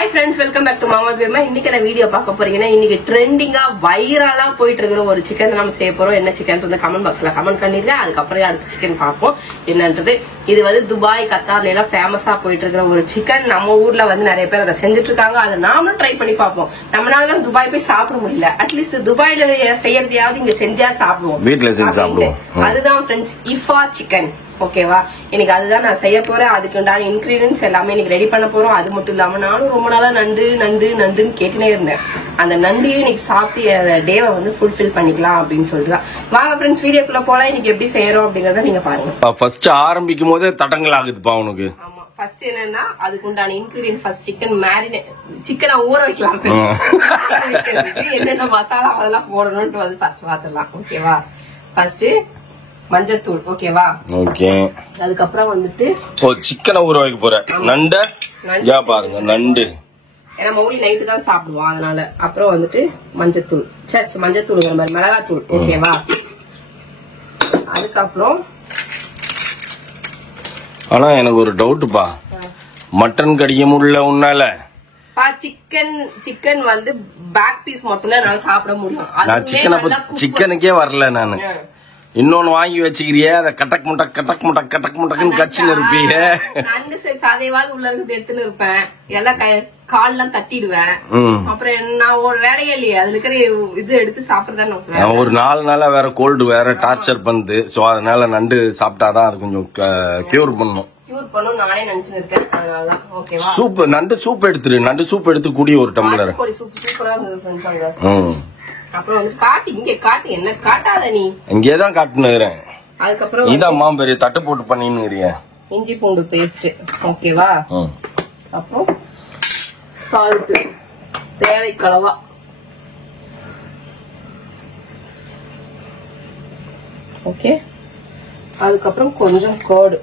Hi friends, welcome back to Mama Bema. இன்னைக்கு நான் video பார்க்க போறீங்கன்னா இன்னைக்கு ட்ரெண்டிங்கா வைரலா போயிட்டு இருக்கிற ஒரு சிக்கன் நம்ம செய்ய போறோம். என்ன சிக்கன்றது கமெண்ட் பாக்ஸ்ல கமெண்ட் பண்ணிருங்க. அதுக்கு அப்புறம் அடுத்த சிக்கன் பார்ப்போம் என்னன்றது. இது வந்து துபாய் கத்தார்ல எல்லாம் ஃபேமஸா போயிட்டு இருக்கிற ஒரு சிக்கன். நம்ம ஊர்ல வந்து நிறைய பேர் அதை செஞ்சுட்டு இருக்காங்க. அதை நாமளும் ட்ரை பண்ணி பார்ப்போம். நம்மளால துபாய் போய் சாப்பிட முடியல. அட்லீஸ்ட் துபாயில செய்யறதையாவது இங்க செஞ்சா சாப்பிடுவோம். வீட்ல செஞ்சு சாப்பிடுவோம். அதுதான் ஃப்ரெண்ட்ஸ் இஃபா சிக்கன். ஓகேவா, இன்னைக்கு அதுதான் நான் செய்ய போறேன். அதுக்கு உண்டான இன்கிரீடியன்ஸ் எல்லாமே இன்னைக்கு ரெடி பண்ண போறோம். அது மட்டும் இல்லாம நானும் ரொம்ப நாளா நண்டுன்னு கேட்டுனே இருந்தேன். அந்த நண்டையும் இன்னைக்கு சாப்பிட்டு டேவை வந்து ஃபுல்ஃபில் பண்ணிக்கலாம் அப்படின்னு சொல்லிட்டு தான். வாங்க ஃப்ரெண்ட்ஸ், வீடியோக்குள்ள போலாம். இன்னைக்கு எப்படி செய்யறோம் அப்படிங்கறத நீங்க பாருங்க. ஃபர்ஸ்ட் ஆரம்பிக்கும் போதே தடங்கள் ஆகுதுப்பா உனக்கு. ஆமா, ஃபர்ஸ்ட் என்னன்னா அதுக்கு உண்டான இன்கிரீடியன்ட் ஃபர்ஸ்ட் சிக்கனை ஊற வைக்கலாம். என்னென்ன மசாலா அதெல்லாம் போடணும்னு வந்து ஃபர்ஸ்ட் பாத்துடலாம். ஓகேவா, ஃபர்ஸ்ட் மஞ்சத்தூள். ஓகேவா, ஓகே. அதுக்கப்புறம் வந்துட்டு சிக்கனை ஊற வைக்க போறேன். நண்டு பாருங்க, நண்டு ஏன்னா மௌலி நைட்டு தான் சாப்பிடுவோம் அதனால. அப்புறம் வந்துட்டு மஞ்சத்தூள், மஞ்சத்தூள் மாதிரி மிளகாத்தூள். ஓகேவா, அதுக்கப்புறம் ஆனா எனக்கு ஒரு டவுட்டுப்பா, மட்டன் கடிக்க முடியல உன்னால. சிக்கன் வந்து பேக் பீஸ் மட்டும் தான் என்னால சாப்பிட முடியும். நான் சிக்கனுக்கே வரல நானு. இன்னொன்னு வாங்கி வச்சுக்கிறிய, அதை கட்டக் முட்டக்குன்னு கட்சின்னு இருப்பீங்க. நண்டு சரி சதைவாது உள்ள இருந்து எடுத்துன்னு இருப்பேன். எல்லாம் கால்லாம் தட்டிடுவேன். அப்புறம் நான் ஒரு வேலையே இல்லையே, அதுல இருக்கிற இது எடுத்து சாப்பிடுறதான்னு ஒரு 4 நாளா வேற கோல்டு வேற டார்ச்சர் பண்ணுது. சோ அதனால நண்டு சாப்பிட்டாதான் அது கொஞ்சம் கியூர் பண்ணும். நானே நினைச்சு இருக்கேன். அதனாலதான். ஓகேவா, சூப் நண்டு சூப் எடுத்துரு. நண்டு சூப் எடுத்து கூடி ஒரு டம்ளர். சூப்பரா இருந்தது. அப்புறம் வந்து இங்க காட்டு, என்ன காட்டாத நீ இங்கேதான் காட்டுனுறேன். அதுக்கப்புறம் இதான் பெரிய தட்டு போட்டு பண்ணின்னு இஞ்சி பூண்டு பேஸ்ட். ஓகேவா, அப்புறம் சால்ட் தேவைக்களவா. ஓகே, அதுக்கப்புறம் கொஞ்சம் கர்டு,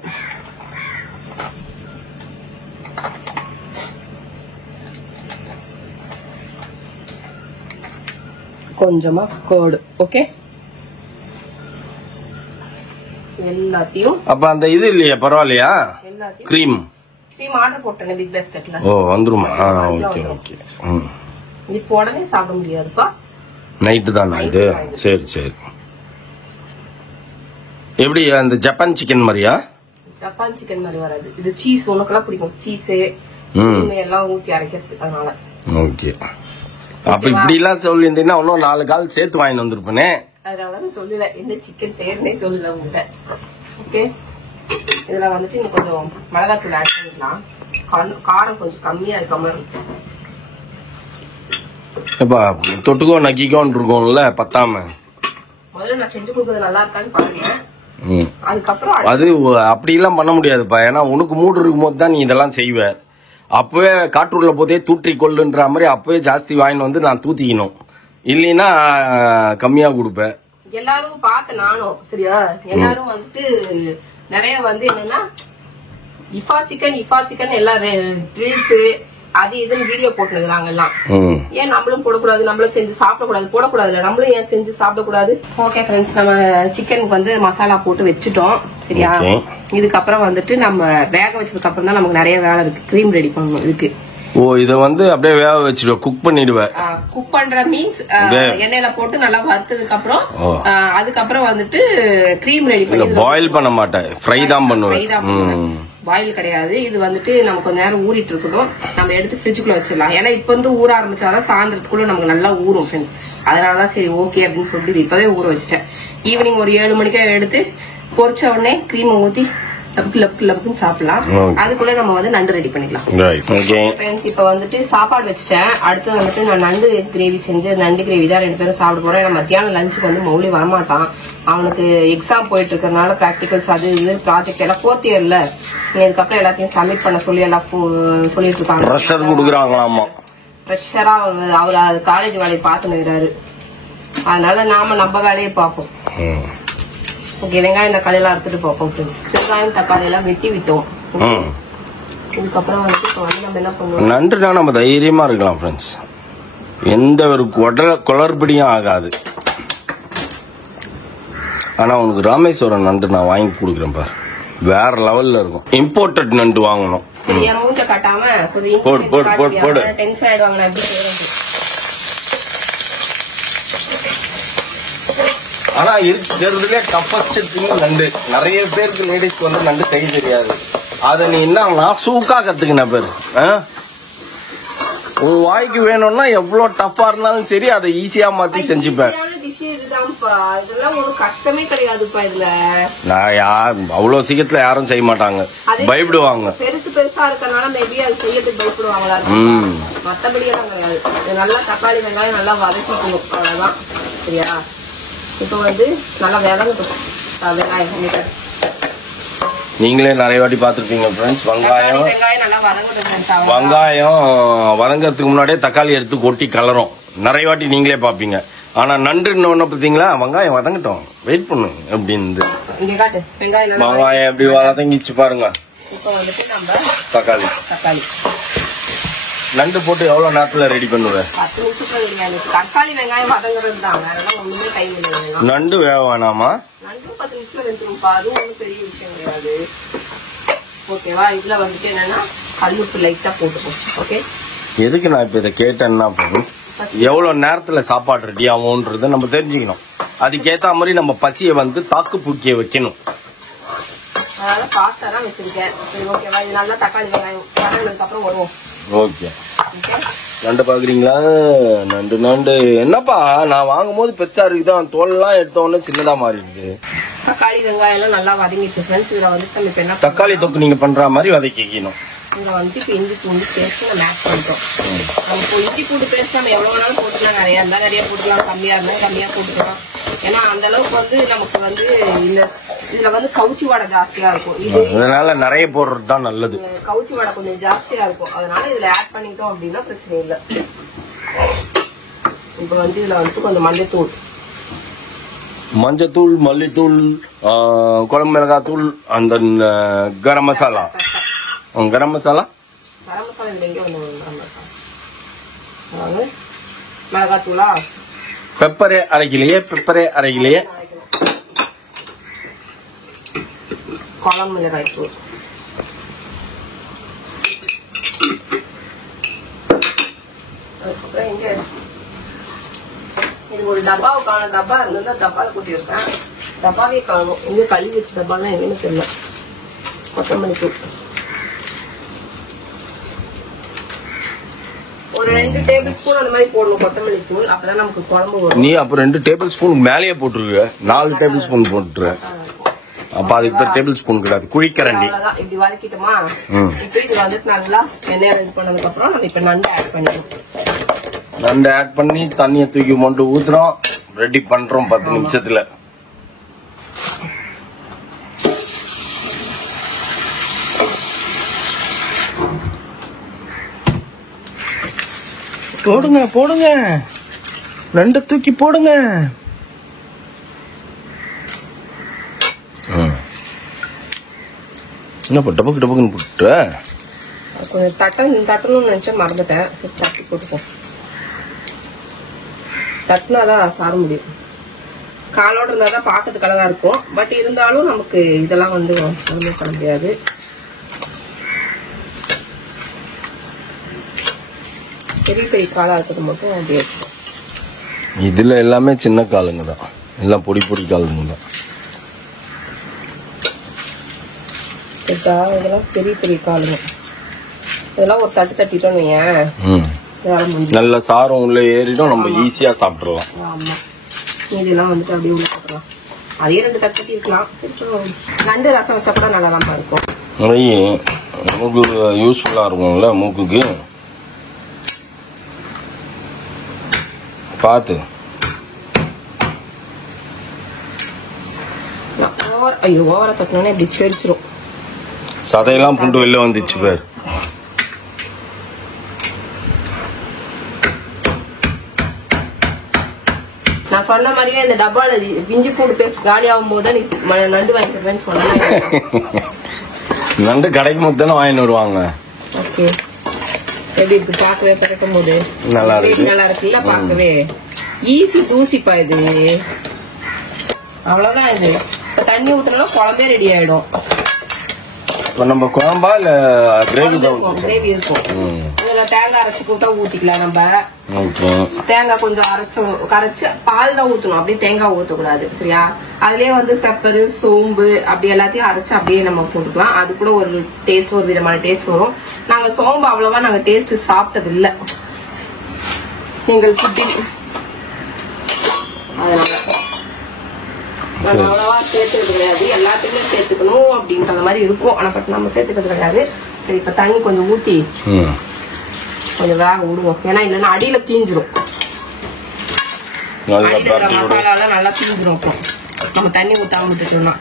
கொஞ்சமா கர்டு. ஓகே, எல்லாத்தையும். அப்ப அந்த இது இல்லையா, பரவாயில்லையா? கிரீம் ஆர்டர் போட்டேன் பிக் பாஸ்கெட்ல. ஓ வந்துருமா? Okay okay. இப்போ உடனே சாப்பிட முடியாதுப்பா, நைட்டு தானா இது? சரி சரி. எப்படி அந்த ஜப்பான் சிக்கன் மாதிரியா? ஜப்பான் சிக்கன் மாதிரி வராது இது. சீஸ் உனக்கெல்லாம் பிடிக்கும், சீஸ் எல்லாம் ஊத்தி அரைக்கிறது. அதனால ஓகே. அப்ப இப்படி எல்லாம் சொல்லி இருந்தீங்கன்னா இன்னும் 4 கால் சேர்த்து வாங்கி வந்திருப்பேனே. அதனாலதான் சொல்லல, என்ன சிக்கன் செய்யறனே சொல்லல உங்ககிட்ட. ஓகே, இதுல வந்துட்டு இன்னும் கொஞ்சம் மிளகாத்தூள் ஆட் பண்ணிக்கலாம். காரம் கொஞ்சம் கம்மியா இருக்க மாதிரி இருக்கும். தொட்டுக்கோ நக்கிக்கோன்னு இருக்கும்ல, பத்தாம. முதல்ல நான் செஞ்சு கொடுக்கறது நல்லா இருக்கான்னு பாருங்க. அதுக்கப்புறம் அது அப்படி எல்லாம் பண்ண முடியாதுப்பா. ஏன்னா உனக்கு மூடு இருக்கும் போது தான் நீ இதெல்லாம் செய்வ. அப்பவே காற்றூர்ல போதே தூற்றி கொள்ளுன்ற மாதிரி அப்பவே ஜாஸ்தி வாங்கிட்டு வந்து நான் தூத்திக்கணும். இல்லைன்னா கம்மியா கொடுப்பேன். எல்லாரும் பார்த்து நானும் சரியா, எல்லாரும் வந்துட்டு நிறைய வந்து என்னன்னா இஃபா சிக்கன் எல்லாம் ரீல்ஸ் அது இதுன்னு வீடியோ போட்டுருக்காங்க எல்லாம். ஏன் நம்மளும் போடக்கூடாது, நம்மளும் செஞ்சு சாப்பிடக்கூடாது? போடக்கூடாதுல, நம்மளும் ஏன் செஞ்சு சாப்பிடக்கூடாது? ஓகே ஃப்ரெண்ட்ஸ், நம்ம சிக்கனுக்கு வந்து மசாலா போட்டு வச்சுட்டோம் சரியா. இதுக்கப்புறம் வந்துட்டு நம்ம வேக வச்சதுக்கு அப்புறம் தான் நமக்கு நிறைய வேலை இருக்கு. கிரீம் ரெடி பண்ணணும் இதுக்கு. ஓ, இத வந்து அப்படியே வேக வச்சிடுவேன், குக் பண்ணிடுவேன். குக் பண்ற மீன்ஸ் எண்ணெயில போட்டு நல்லா வறுத்ததுக்கு அப்புறம் அதுக்கப்புறம் வந்துட்டு கிரீம் ரெடி பண்ணி பாயில் பண்ண மாட்டேன், ஃப்ரை தான் பண்ணுவேன். பாயில் கிடையாது இது. வந்துட்டு நம்ம கொஞ்ச நேரம் ஊறிட்டு இருக்கட்டும். நம்ம எடுத்து ஃப்ரிட்ஜுக்குள்ள வச்சிடலாம். ஏன்னா இப்ப வந்து ஊற ஆரம்பிச்சாதான் சாயந்தரத்துக்குள்ள நமக்கு நல்லா ஊறும் ஃப்ரெண்ட்ஸ். அதனாலதான் சரி ஓகே அப்படின்னு சொல்லிட்டு இப்பவே ஊற வச்சுட்டேன். ஈவினிங் ஒரு 7 மணிக்கா எடுத்து பொரிச்ச உடனே கிரீம் ஊத்தி லப்புன்னு சாப்பிடலாம். அதுக்குள்ள நம்ம வந்து நண்டு ரெடி பண்ணிக்கலாம். இப்ப வந்துட்டு சாப்பாடு வச்சுட்டேன். அடுத்து வந்துட்டு நான் நண்டு கிரேவி செஞ்சு, நண்டு கிரேவி தான் 2 பேரும் சாப்பிட போறோம். ஏன்னா மத்தியானம் லஞ்சுக்கு வந்து மௌலி வரமாட்டான். அவனுக்கு எக்ஸாம் போயிட்டு இருக்கறனால பிராக்டிகல்ஸ் அது இது ப்ராஜெக்ட் எல்லாம் 4th இயர்ல இதுக்கப்புறம் எல்லாத்தையும் சப்மிட் பண்ண சொல்லி எல்லாம் சொல்லிட்டு இருக்காங்க. ப்ரெஷரா அவர் காலேஜ் வேலையை பார்த்துன்னு. அதனால நாம நம்ம வேலையை பார்ப்போம். ஓகே, வெங்காயம் தக்காளி எல்லாம் அறுத்துட்டு பார்ப்போம் ஃப்ரெண்ட்ஸ். வெங்காயம் தக்காளி எல்லாம் வெட்டி விட்டோம். இதுக்கப்புறம் வந்து நம்ம என்ன பண்ணுவோம், நண்டுனா நம்ம தைரியமா இருக்கலாம் ஃப்ரெண்ட்ஸ். எந்த ஒரு குளறுபடியும் ஆகாது. ஆனா உனக்கு ராமேஸ்வரம் நண்டு நான் வாங்கி கொடுக்குறேன் பாரு, வேற லெவல்ல இருக்கும். இம்போர்ட்டட் நண்டு வாங்கணும். சரி என் மூஞ்ச காட்டாம கொஞ்சம் போடு டென்ஷன் ஆயிடுவாங்க. நான் எப்படி செய்யறது? ஆனா இருக்கிறதுலே டஃபஸ்ட் திங் நண்டு. நிறைய பேருக்கு லேடிஸ்க்கு வந்து நண்டு செய்ய தெரியாது. அதை நீ என்ன நாசூக்கா கத்துக்கின பேரு. உன் வாய்க்கு வேணும்னா எவ்வளவு டஃப்பா இருந்தாலும் சரி அதை ஈஸியா மாத்தி செஞ்சுப்பேன். கஷ்டமே கிடையாதுப்பா இதுல. நான் அவ்வளவு சீக்கிரத்துல யாரும் செய்ய மாட்டாங்க, பயப்படுவாங்க. பெருசு பெருசா இருக்கனால மேபி அது செய்யறதுக்கு பயப்படுவாங்களா. மத்தபடி எல்லாம் கிடையாது. நல்லா தக்காளி வெங்காயம் நல்லா வதக்கிக்கணும், அவ்வளவுதான். சரியா? இப்போ வந்து நல்லா வதங்கட்டும் வெங்காயம். நீங்களே நிறைய வாட்டி பாத்துருப்பீங்க ஃப்ரெண்ட்ஸ். வெங்காயம் வதங்கறதுக்கு முன்னாடியே தக்காளி எடுத்து கொட்டி கலரும். நிறைய வாட்டி நீங்களே பாப்பீங்க. ஆனா நண்டுன்னு ஒண்ணு பாத்தீங்களா, வெங்காயம் வதங்கட்டும் வெயிட் பண்ணு அப்படின்னு. வெங்காயம் எப்படி வதங்கிச்சு பாருங்க. இப்போ வந்துட்டு நம்ம தக்காளி நண்டு போட்டு எவ்வளவு நேரத்துல ரெடி பண்ணுவேன்? 10 நிமிஷத்துல. தக்காளி வெங்காயம் வதங்குறது தான், வேற ஒண்ணுமே டைம் இல்லை. நண்டு வேக வேணாமா? நண்டு 10 நிமிஷத்துல வெந்துரும்பா, அது ஒன்றும் பெரிய விஷயம் கிடையாது. ஓகேவா? இதுல வந்துட்டு என்னன்னா கல்லுப்பு லைட்டா போட்டுப்போம். ஓகே, எதுக்கு நான் இப்ப இதை கேட்டேன்னா எவ்வளவு நேரத்துல சாப்பாடு ரெடி ஆகும்ன்றத நம்ம தெரிஞ்சுக்கணும். அதுக்கேத்த மாதிரி நம்ம பசியை வந்து தாக்கு பூக்கிய வைக்கணும். அதனால பாஸ்தா தான் வச்சிருக்கேன். ஓகேவா? இது நல்லா தக்காளி வெங்காயம் வதங்கினதுக்கு அப்புறம் வருவோம். ஓகே, நண்டு பாக்குறீங்களா? நண்டு என்னப்பா, நான் வாங்கும் போது பெருசா இருக்குதான், தோல்லாம் எடுத்தோன்னு சின்னதா மாறிடுது. தக்காளி வெங்காயம் எல்லாம் நல்லா வதங்கிச்சு ஃப்ரெண்ட்ஸ். இதுல வந்து நம்ம என்ன தக்காளி தொக்கு நீங்க பண்ற மாதிரி வதக்கிக்கணும். இங்க வந்து இப்போ இஞ்சி பூண்டு பேஸ்ட் நம்ம ஆட் பண்றோம். நம்ம இப்போ இஞ்சி பூண்டு பேஸ்ட் நம்ம எவ்வளவு வேணாலும் போட்டுக்கலாம். நிறைய இருந்தா நிறைய போட்டுக்கலாம், கம்மியா இருந்தா கம்மியா போட்டுக்கலாம். ஏன்னா அந்த அளவுக்கு வந்து நமக்கு வந்து இதுல வந்து கவுச்சி வாடை ஜாஸ்தியா இருக்கும். அதனால நிறைய போடுறது தான் நல்லது. கவுச்சி வாடை கொஞ்சம் ஜாஸ்தியா இருக்கும், அதனால இதுல ஆட் பண்ணிட்டோம் அப்படின்னா பிரச்சனை இல்லை. இப்போ வந்து இதுல வந்து கொஞ்சம் மஞ்சத்தூள், மல்லித்தூள், குழம்பு மிளகாத்தூள், அந்த கரம் மசாலா. கரம் மசாலா இதுல எங்க வந்து அதாவது மிளகாத்தூளா, பெப்பரே அரைக்கலையே குழம்பு மிளகாய் தூள், அதுக்கப்புறம் இங்க இது ஒரு டப்பாவுக்கான டப்பா இருந்தா டப்பால கூட்டி வைப்பேன். டப்பாவே காணும். எங்க கழுவி வச்ச டப்பாலாம் எங்கன்னு தெரியல. கொத்தமல்லி தூள் ஒரு 2 டேபிள் ஸ்பூன் அந்த மாதிரி போடணும் கொத்தமல்லி தூள். அப்பதான் நமக்கு குழம்பு வரும். நீ அப்ப 2 டேபிள் ஸ்பூன் மேலேயே போட்டுருக்க, 4 டேபிள் ஸ்பூன் போட்டுரு. அப்ப அதுக்கு பேர் டேபிள் ஸ்பூன் கிடையாது, குழிக்கரண்டி. இப்படி வதக்கிட்டோமா? இப்ப இது வந்துட்டு நல்லா எண்ணெய் இது பண்ணதுக்கு அப்புறம் நம்ம இப்ப நண்டு ஆட் பண்ணிடுவோம். நண்டு ஆட் பண்ணி தண்ணியை தூக்கி மொண்டு ஊத்துறோம், ரெடி பண்றோம் 10 நிமிஷத்துல. போடுங்க நண்டு தூக்கி போடுங்க. என்ன டபக்குன்னு போட்டு கொஞ்சம் தட்டணும்னு நினைச்சா மறந்துட்டேன். சரி, தட்டி போட்டுப்போம். தட்டினாதான் சார முடியும். காலோட இருந்தாதான் பாக்கிறதுக்கு அழகா இருக்கும். பட் இருந்தாலும் நமக்கு இதெல்லாம் வந்து ஒண்ணுமே பண்ண முடியாது. பெரிய காலா இருக்கிறது மட்டும் அப்படியே. இதுல எல்லாமே சின்ன காலுங்க தான், எல்லாம் பொடி காலுங்க தான். இதெல்லாம் பெரிய காலுங்க. இதெல்லாம் ஒரு தட்டிட்டோம் நல்ல சாரம் உள்ள ஏறிடும், நம்ம ஈஸியா சாப்பிடலாம். ஆமா, இதெல்லாம் வந்துட்டு அப்படியே உள்ள போட்டுலாம். அதே 2 தட்டி இருக்கலாம். நண்டு ரசம் வச்சா கூட நல்லா தான் இருக்கும். மூக்கு யூஸ்ஃபுல்லா இருக்கும்ல, மூக்குக்கு பார்த்து. ஓவரா தட்டினோன்னே இப்படி செரிச்சிரும். சதையெல்லாம் புண்டு வெளில வந்துச்சு பேர். நான் சொன்ன மாதிரியே இந்த டப்பால இஞ்சி பூண்டு பேஸ்ட் காலி ஆகும் போது நண்டு வாங்கிக்கிறேன்னு சொன்னேன். நண்டு கடைக்கு போது தானே வாங்கிட்டு வருவாங்க. ஓகே, எப்படி இருக்கு பாக்கவே? பறக்கும் போது நல்லா இருக்குல்ல பாக்கவே. ஈஸி தூசிப்பா இது. அவ்வளவுதான். இது இப்ப தண்ணி ஊத்தினா குழம்பே ரெடி ஆயிடும். நம்ம குழம்பா இல்ல கிரேவி தான்? கிரேவி இருக்கும். இதுல தேங்காய் அரைச்சு கூட்டா ஊத்திக்கலாம். நம்ம தேங்காய் கொஞ்சம் கரைச்சு பால் தான் ஊத்தணும், அப்படியே தேங்காய் ஊத்தக்கூடாது சரியா. அதுலயே வந்து பெப்பரு சோம்பு அப்படி எல்லாத்தையும் அரைச்சு அப்படியே நம்ம போட்டுக்கலாம். அது கூட ஒரு டேஸ்ட், ஒரு விதமான டேஸ்ட் வரும். நாங்க சோம்பு அவ்வளவா நாங்க டேஸ்ட் சாப்பிட்டது இல்ல எங்கள் ஃபுட்டிங், அதனால அவ்வளவா சேர்த்துக்கிறது கிடையாது. எல்லாத்துக்குமே சேர்த்துக்கணும் அப்படின்ற மாதிரி இருக்கும், ஆனா பட் நம்ம சேர்த்துக்கிறது கிடையாது. சரி, இப்ப தண்ணி கொஞ்சம் ஊத்தி கொஞ்சம் வேக விடுவோம், ஏன்னா இல்லைன்னா அடியில தீஞ்சிரும். மசாலா எல்லாம் நல்லா தீஞ்சிரும். நம்ம தண்ணி ஊத்தாம விட்டுட்டோம்னா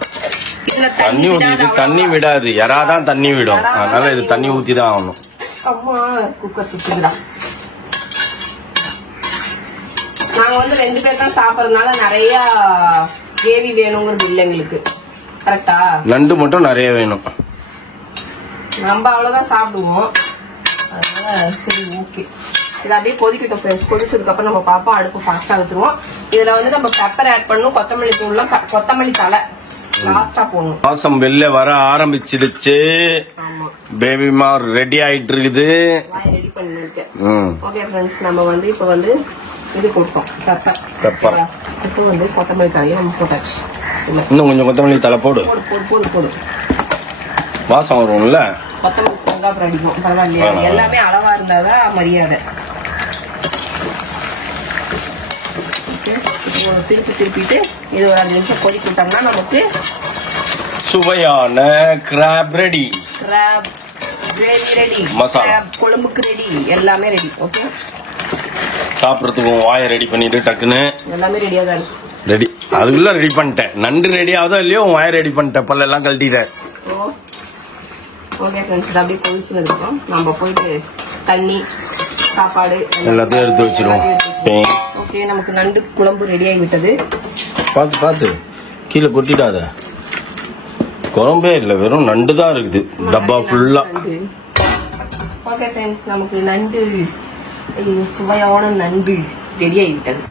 தண்ணி விடாது, எறாதான் தண்ணி விடும். அதனால இது தண்ணி ஊத்தி தான் ஆகணும். அம்மா குக்கர் சுத்துதுடா. நாங்க வந்து 2 பேர் தான் சாப்பிடறதுனால நிறைய கிரேவி வேணுங்கிறது இல்லை எங்களுக்கு. கரெக்டா? நண்டு மட்டும் நிறைய வேணும். நம்ம அவ்வளவுதான் சாப்பிடுவோம், அதனால சரி ஓகே. இது அப்படியே கொதிக்கட்டும் ஃப்ரெண்ட்ஸ். கொதிச்சதுக்கு அப்புறம் நம்ம பாப்போம். அடுப்பு ஃபாஸ்டா வச்சிருவோம். இதுல வந்து நம்ம பெப்பர் ஆட் பண்ணணும், கொத்தமல்லி தூள்ல கொத்தமல்லி தலை லாஸ்டா போடணும். வாசம் வெளில வர ஆரம்பிச்சிடுச்சு. பேபிமா ரெடி ஆயிட்டு இருக்குது. ரெடி பண்ணிருக்கேன். ஓகே ஃப்ரெண்ட்ஸ், நம்ம வந்து இப்ப வந்து இது கொடுப்போம் பெப்பர். இப்போ வந்து கொத்தமல்லி தலையை நம்ம போட்டாச்சு. இன்னும் கொஞ்சம் கொத்தமல்லி தலை போடு. போடு. வாசம் வரும்ல. கொத்தமல்லி சொங்கா அப்புறம் அடிக்கும், பரவாயில்லையா? எல்லாமே அளவா இருந்தாதான் மரியாதை. திருப்பிட்டு இது ஒரு 5 நிமிஷம் கொதிக்க விட்டோம்னா நமக்கு சுவையான crab ready. Crab gravy ready, masala குழம்புக்கு ரெடி, எல்லாமே ரெடி. ஓகே, சாப்பிடறதுக்கு வாயை ரெடி பண்ணிட்டு டக்குன்னு எல்லாமே ரெடியா தான் ரெடி. அதுக்குள்ள ரெடி பண்ணிட்டேன். நண்டு ரெடி ஆகுதோ இல்லையோ வாயை ரெடி பண்ணிட்டேன், பல்ல எல்லாம் கழட்டிட்டேன். ஓகே ஃப்ரெண்ட்ஸ், அப்படியே கொதிச்சுன்னு இருக்கோம். நம்ம போயிட்டு தண்ணி சாப்பாடு எல்லாத்தையும் எடுத்து வச்சிருவோம். ஓகே, நமக்கு நண்டு குழம்பு ரெடி ஆகி விட்டது. பார்த்து கீழே கொட்டிடாத. குழம்பே இல்லை, வெறும் நண்டு தான் இருக்குது டப்பா ஃபுல்லா. ஓகே ஃப்ரெண்ட்ஸ், நமக்கு நண்டு சுவையான நண்டு ரெடி ஆகி விட்டது.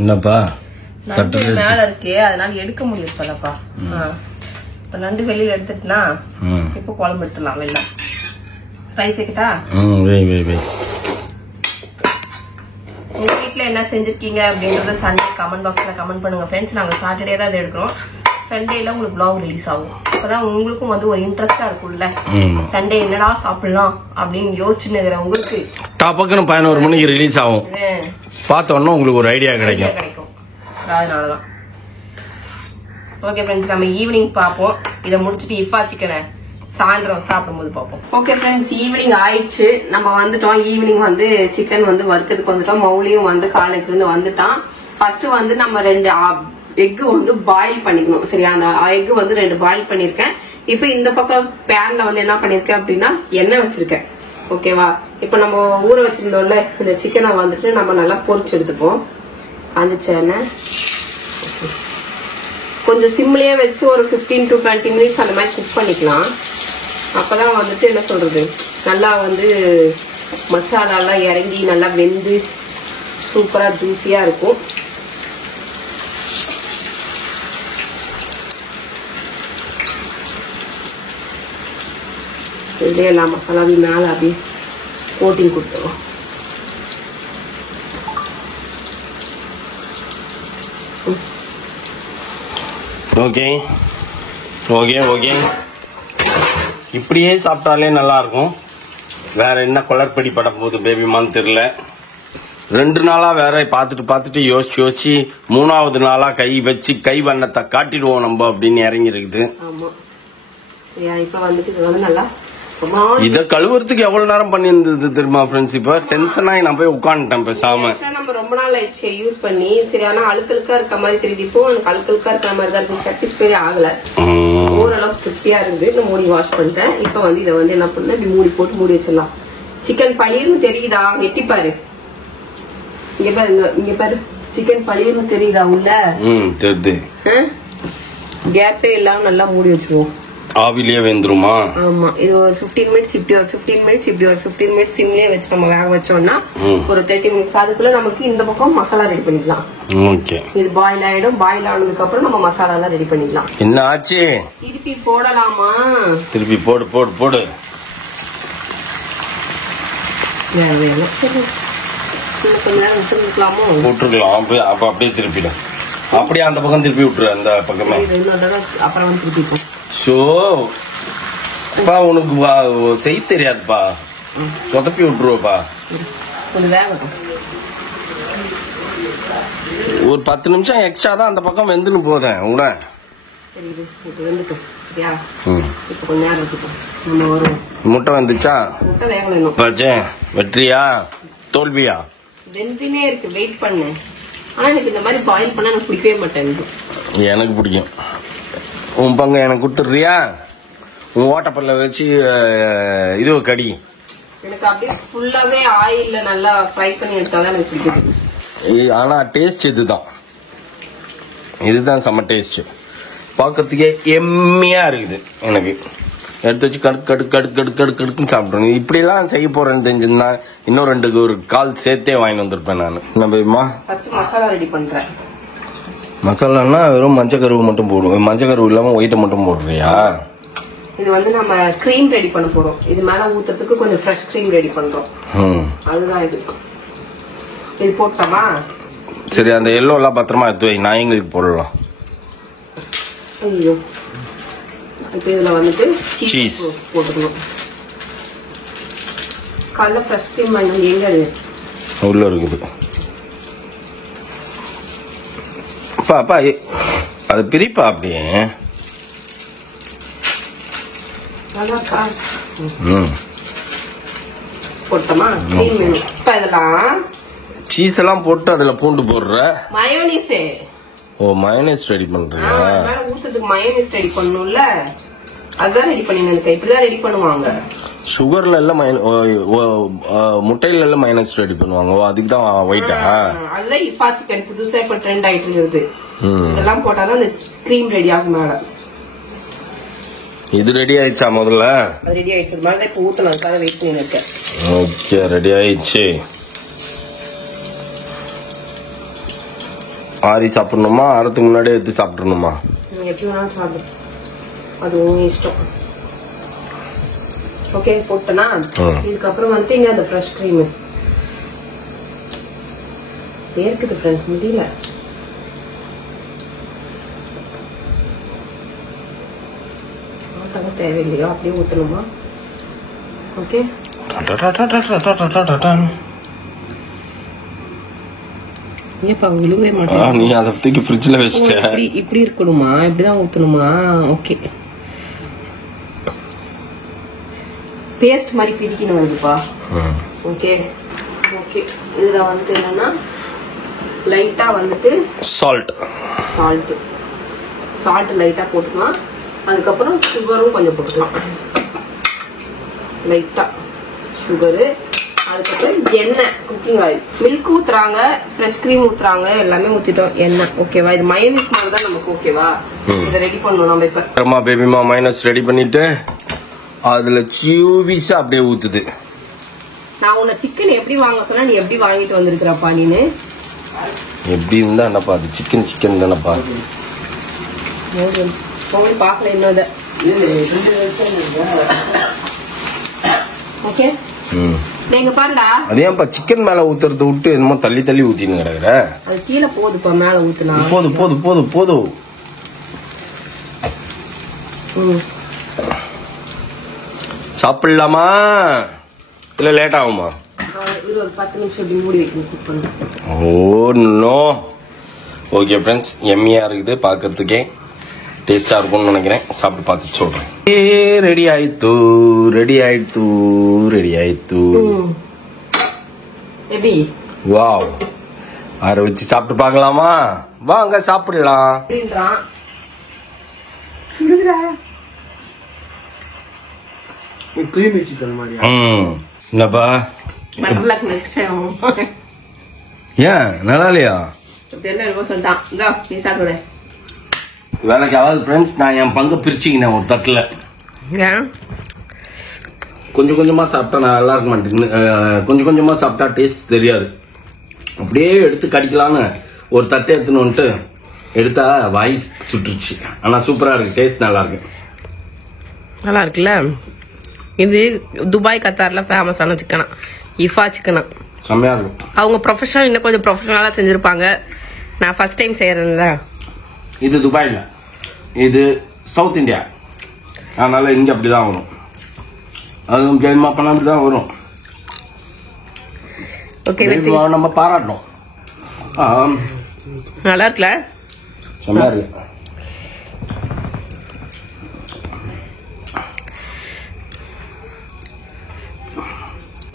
என்னப்பா நண்டு மேல இருக்கு, அதனால எடுக்க முடியும் போலப்பா. இப்ப நண்டு வெளியில எடுத்துட்டுனா இப்ப குழம்பு எடுத்துலாம். வெளில ரைஸ் வைக்கட்டா? உங்க வீட்டுல என்ன செஞ்சிருக்கீங்க அப்படின்றத சண்டே கமெண்ட் பாக்ஸ்ல கமெண்ட் பண்ணுங்க ஃப்ரெண்ட்ஸ். நாங்க சாட்டர்டே தான் இதை எடுக்கிறோம். சண்டேல உங்களுக்கு vlog ரிலீஸ் ஆகும். அப்பதான் உங்களுக்கும் வந்து ஒரு இன்ட்ரெஸ்டா இருக்கும்ல, சண்டே என்னடா சாப்பிடலாம் அப்படின்னு யோசிச்சுன்னு இருக்கிற உங்களுக்கு டாப்பக்குன்னு 11 மணிக்கு ரிலீஸ் ஆகும். பார்த்தோன்னா உங்களுக்கு ஒரு ஐடியா கிடைக்கும். அதனாலதான். ஓகே ஃப்ரெண்ட்ஸ், நம்ம ஈவினிங் பார்ப்போம். இதை முடிச்சுட்டு இஃபா சிக்கனை சாயந்தரம் சாப்பிடும்போது பார்ப்போம். ஓகே ஃப்ரெண்ட்ஸ், ஈவினிங் ஆயிடுச்சு. நம்ம வந்துட்டோம். ஈவினிங் வந்து சிக்கன் வந்து வறுக்கிறதுக்கு வந்துட்டோம். மௌலியும் வந்து காலேஜ்ல இருந்து வந்துட்டான். ஃபர்ஸ்ட் வந்து நம்ம 2 எக் வந்து பாயில் பண்ணிக்கணும் சரியா. அந்த எக் வந்து 2 பாயில் பண்ணிருக்கேன். இப்ப இந்த பக்கம் பேன்ல வந்து என்ன பண்ணிருக்கேன் அப்படின்னா எண்ணெய் வச்சிருக்கேன். ஓகேவா? இப்ப நம்ம ஊற வச்சிருந்தோம்ல இந்த சிக்கனை வந்துட்டு நம்ம நல்லா பொரிச்சு எடுத்துப்போம். காஞ்சிச்ச எண்ணெய் கொஞ்சம் சிம்லயே வச்சு ஒரு 15 to 20 மினிட்ஸ் அந்த மாதிரி குக் பண்ணிக்கலாம். அப்பதான் வந்துட்டு என்ன சொல்றது, நல்லா வந்து மசாலாலாம் இறங்கி நல்லா வெந்து சூப்பரா ஜூசியா இருக்கும். இதுலயே எல்லா மசாலாவையும் மேல அப்படியே கோட்டிங் கொடுத்துரும். ஓகே ஓகே ஓகே, இப்படியே சாப்பிட்டாலே நல்லா இருக்கும். வேற என்ன குளறுபடி பட போகுது பேபிமான்னு தெரியல. 2 நாளா வேற பார்த்துட்டு யோசிச்சு 3வது நாளா கை வச்சு கை வண்ணத்தை காட்டிடுவோம் நம்ம அப்படின்னு இறங்கி இருக்குது. இப்ப வந்துட்டு இது வந்து நல்லா இத கழுவுறதுக்கு எவ்வளவு நேரம் பண்ணி இருந்தது தெரியுமா ஃப்ரெண்ட்ஸ்? இப்ப டென்ஷன் ஆகி நான் போய் உட்காந்துட்டேன் பேசாம. நம்ம ரொம்ப நாள் ஆயிடுச்சு யூஸ் பண்ணி. சரி, ஆனா அழுக்கழுக்கா இருக்க மாதிரி தெரியுது. இப்போ எனக்கு அழுக்கழுக்கா இருக்க மாதிரி தான் இருக்கு. சாட்டிஸ்ஃபை ஆகல. ஓரளவுக்கு திருப்தியா இருக்குது. இந்த மூடி வாஷ் பண்ணிட்டேன். இப்ப வந்து இதை வந்து என்ன பண்ண, இப்படி மூடி போட்டு மூடி வச்சிடலாம். சிக்கன் பளீர்னு தெரியுதா? எட்டி பாரு. இங்க பாரு, இங்க பாரு, சிக்கன் பளீர்னு தெரியுதா உள்ள? தெரியுது. கேப்பே இல்லாம நல்லா மூடி வச்சிருவோம். ஆவிலேயே வெந்துருமா? ஆமா, இது ஒரு 15 மினிட்ஸ் இப்படி ஒரு 15 மினிட்ஸ் இப்படி ஒரு 15 மினிட்ஸ் சிம்லயே வச்சு நம்ம வேக வச்சோம்னா ஒரு 30 மினிட்ஸ். அதுக்குள்ள நமக்கு இந்த பக்கம் மசாலா ரெடி பண்ணிக்கலாம். ஓகே, இது பாயில் ஆயிடும். பாயில் ஆனதுக்கு அப்புறம் நம்ம மசாலா எல்லாம் ரெடி பண்ணிக்கலாம். என்ன ஆச்சு? திருப்பி போடலாமா? திருப்பி போடு போடு போடு. கொஞ்ச நேரம் விட்டுருக்கலாமோ? விட்டுருக்கலாம். அப்ப அப்படியே திருப்பிடு. அப்படியே அந்த பக்கம் திருப்பி விட்டுரு, அந்த பக்கமே. அப்புறம் திருப்பிப்போம். ஷோ பா, உனக்கு செய்ய தெரியாதுப்பா, சொதப்பி விட்டுருவப்பா. கொஞ்சம் வேகட்டும். ஒரு 10 நிமிஷம் எக்ஸ்ட்ரா தான் அந்த பக்கம் வெந்துன்னு போதேன் உட. சரி, இது வெந்துட்டோம். சரியா? இப்போ கொஞ்ச நேரம் இருக்கட்டும். நம்ம வரும். முட்டை வந்துச்சா? முட்டை வேகணும். பாச்சே, வெற்றியா தோல்வியா? வெந்துனே இருக்கு, வெயிட் பண்ணு. ஆனா எனக்கு இந்த மாதிரி பாயில் பண்ணா எனக்கு பிடிக்கவே மாட்டேங்குது. எனக்கு பிடிக்கும். உன் பங்கு எனக்கு கொடுத்துடுறியா? உன் ஓட்டப்பல்ல வச்சு இது கடி. எனக்கு அப்படியே ஃபுல்லாவே ஆயில்ல நல்லா ஃப்ரை பண்ணி எடுத்தாதான் எனக்கு பிடிக்குது. ஆனா டேஸ்ட் இதுதான் செம்ம டேஸ்ட். பார்க்கறதுக்கே எம்மியா இருக்குது. எனக்கு எடுத்து வச்சு கடுக்குன்னு சாப்பிட்றேன். இப்படிலாம் செய்ய போறேன்னு தெரிஞ்சிருந்தா இன்னும் 2 ஒரு கால் சேர்த்தே வாங்கி வந்திருப்பேன் நான். என்ன பையமா? ஃபர்ஸ்ட் மசாலா ரெடி பண்றேன். மசாலான்னா வெறும் மஞ்சள் கருவு மட்டும் போடுவோம். மஞ்சள் கருவு இல்லாம ஒயிட்டை மட்டும் போடுறியா? இது வந்து நம்ம கிரீம் ரெடி பண்ண போறோம். இது மேல ஊத்துறதுக்கு கொஞ்சம் ஃப்ரெஷ் கிரீம் ரெடி பண்றோம். அதுதான் இது. இது போட்டோமா? சரி, அந்த எல்லோ எல்லாம் பத்திரமா எடுத்து வை, நாயங்களுக்கு போடலாம். ஐயோ, இப்போ இதுல வந்துட்டு சீஸ் போட்டுக்கணும். காலைல ஃப்ரெஷ் கிரீம் எங்க அது உள்ள இருக்குது? அப்பா அப்பா, அது பிரிப்பா அப்படியே. போட்டோமா? கிரீம் வேணும். இப்போ இதெல்லாம் சீஸ் எல்லாம் போட்டு அதுல பூண்டு போடுற. மயோனீஸ். ஓ, மயோனீஸ் ரெடி பண்றியா? மேல ஊத்துறதுக்கு மயோனீஸ் ரெடி பண்ணணும்ல, அதான் ரெடி பண்ணிருக்கேன். இப்படிதான் ரெடி பண்ணுவாங்க. சுகர்ல எல்லாம் முட்டையில எல்லாம் மைனஸ் ரெடி பண்ணுவாங்க. அதுக்கு தான் ஒயிட்டா? அதுதான் இஃபா சிக்கன் புதுசா இப்ப ட்ரெண்ட் ஆயிட்டு இருக்குது. இதெல்லாம் போட்டாதான் அந்த கிரீம் ரெடி ஆகும். மேல இது ரெடி ஆயிடுச்சா? முதல்ல அது ரெடி ஆயிடுச்சு. மேல இப்ப ஊத்தணும், அதுக்காக வெயிட் பண்ணி இருக்கேன். ஓகே, ரெடி ஆயிடுச்சு. ஆரி சாப்பிடணுமா? ஆறதுக்கு முன்னாடியே எடுத்து சாப்பிடணுமா? எப்படி வேணாலும் சாப்பிடு, அது உங்க இஷ்டம். ஓகே, போட்டனா? இதுக்கப்புறம் வந்துட்டு இங்க அந்த ஃப்ரெஷ் கிரீம் இருக்குது ஃப்ரெண்ட்ஸ், முடியல. தேவையில்லையோ அப்படியே ஊத்தணுமா? ஓகே, விழுவே மாட்டேன். நீ அதை தூக்கி ஃப்ரிட்ஜ்ல வச்சிட்ட. இப்படி இருக்கணுமா? இப்படிதான் ஊத்தணுமா? ஓகே, பேஸ்ட் மாதிரி பிரிக்கணும் வருதுப்பா. Okay okay. இதுல வந்துட்டு என்னன்னா லைட்டா வந்துட்டு சால்ட் லைட்டா போட்டுக்கலாம். அதுக்கப்புறம் சுகரும் கொஞ்சம் போட்டுக்கலாம், லைட்டா சுகரு. அதுக்கப்புறம் எண்ணெய், குக்கிங் ஆயில், மில்க் ஊத்துறாங்க, ஃப்ரெஷ் கிரீம் ஊத்துறாங்க, எல்லாமே ஊத்திட்டோம். எண்ணெய் ஓகேவா? இது மயோனீஸ் மாதிரி தான் நமக்கு. ஓகேவா? இதை ரெடி பண்ணணும் நம்ம இப்ப. பேபிமா மைனஸ் ரெடி பண்ணிட்டு அதுல சியூபிஸா அப்படியே ஊத்துது. நான் உன்னை சிக்கன் எப்படி வாங்க சொன்னா நீ எப்படி வாங்கிட்டு வந்திருக்கிறப்பா? நீனு எப்படி இருந்தா என்னப்பா? அது சிக்கன் தானப்பா. பாக்கல இன்னொரு. ஓகே, நீங்க பாருடா. அதேப்பா சிக்கன் மேல ஊத்துறது விட்டு என்னமோ தள்ளி தள்ளி ஊத்தின்னு கிடக்குற. அது கீழே போகுதுப்பா, மேல ஊத்துனா போதும். சாப்பிடலாமா இல்ல லேட் ஆகுமா? ஒரு 10 நிமிஷம் மூடி வைக்கணும், குக் பண்ணு. Oh no. ஓகே ஃப்ரெண்ட்ஸ், எம்மியா இருக்குது, பார்க்கறதுக்கே டேஸ்டா இருக்கும்னு நினைக்கிறேன். சாப்பிட்டு பார்த்துட்டு சொல்றேன். ரெடி ஆயிடுத்து. எப்படி? வாவ், ஆற வச்சு சாப்பிட்டு பார்க்கலாமா? வாங்க சாப்பிடலாம். கிரீமி சிக்கன் மாதிரியா? என்னப்பா? ஏன் நல்லா இல்லையா? சொல்லிட்டான். நீ சாப்பிடுற வேலைக்காவது ஃப்ரெண்ட்ஸ் நான் என் பங்கு பிரிச்சுக்கினேன் ஒரு தட்டில். ஏன் கொஞ்சம் கொஞ்சமா சாப்பிட்டா நான் நல்லா இருக்க மாட்டேங்குது. கொஞ்சம் கொஞ்சமா சாப்பிட்டா டேஸ்ட் தெரியாது. அப்படியே எடுத்து கடிக்கலான்னு ஒரு தட்டை எடுத்துன்னு வந்துட்டு எடுத்தா வாய் சுட்டுருச்சு. ஆனா சூப்பரா இருக்கு, டேஸ்ட் நல்லா இருக்கு. நல்லா இருக்குல்ல. இது துபாய் கத்தார்ல ஃபேமஸான சிக்கனா, இஃபா சிக்கனா. செம்மையா இருக்கும். அவங்க ப்ரொஃபஷனல் இன்னும் கொஞ்சம் ப்ரொஃபஷனலா செஞ்சிருப்பாங்க. நான் ஃபர்ஸ்ட் டைம் செய்யறேன்ல. இது துபாயில, இது சவுத் இந்தியா, அதனால இங்க அப்படிதான் வரும். அதுவும் கேள்மா பண்ண அப்படிதான் வரும். ஓகே, நம்ம பாராட்டணும். நல்லா இருக்குல்ல, செம்மையா இருக்கு.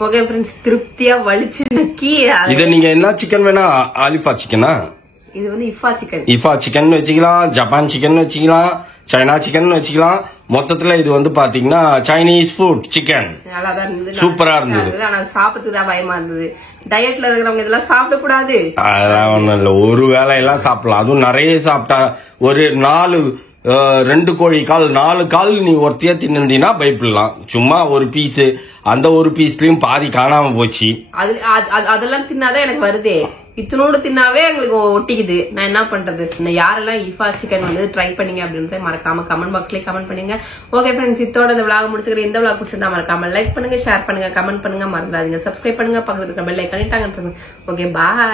ஓகே ஃப்ரெண்ட்ஸ், திருப்தியா வலிச்சு நக்கி. இதை நீங்க என்ன சிக்கன் வேணா, ஆலிஃபா சிக்கனா, இது வந்து இஃபா சிக்கன். இஃபா சிக்கன் வச்சுக்கலாம், ஜப்பான் சிக்கன் வச்சுக்கலாம், சைனா சிக்கன் வச்சுக்கலாம். மொத்தத்துல இது வந்து பாத்தீங்கன்னா சைனீஸ் ஃபுட் சிக்கன். நல்லாதான் இருந்தது, சூப்பரா இருந்தது. ஆனா சாப்பிட்டு தான் பயமா இருந்தது. டயட்ல இருக்கிறவங்க இதெல்லாம் சாப்பிட கூடாது. அதெல்லாம் ஒண்ணும் இல்ல, ஒரு வேலையெல்லாம் சாப்பிடலாம். அதுவும் நிறைய சாப்பிட்டா ஒரு 2 கோழி கால் 4 கால் நீ ஒருத்தியா தின்னுந்தீங்கன்னா பயப்படலாம். சும்மா ஒரு பீஸ், அந்த ஒரு பீஸ்லயும் பாதி காணாம போச்சு. அதெல்லாம் தின்னாதான் எனக்கு வருதே. இத்தனோடு தின்னாவே எங்களுக்கு ஒட்டிக்குது. நான் என்ன பண்றது? யாரெல்லாம் இஃபா சிக்கன் வந்து ட்ரை பண்ணீங்க அப்படின்றத மறக்காம கமெண்ட் பாக்ஸ்லயே கமெண்ட் பண்ணுங்க. ஓகே ஃப்ரெண்ட்ஸ், இதோட இந்த விளாக் முடிச்சுக்கிறேன். இந்த விளாக் பிடிச்சிருந்தா மறக்காம லைக் பண்ணுங்க, ஷேர் பண்ணுங்க, கமெண்ட் பண்ணுங்க, மறந்துடாதீங்க. சப்ஸ்கிரைப் பண்ணுங்க, பக்கத்துல இருக்க பெல் ஐகானை டாங்க பண்ணுங்க. ஓகே, பாய்.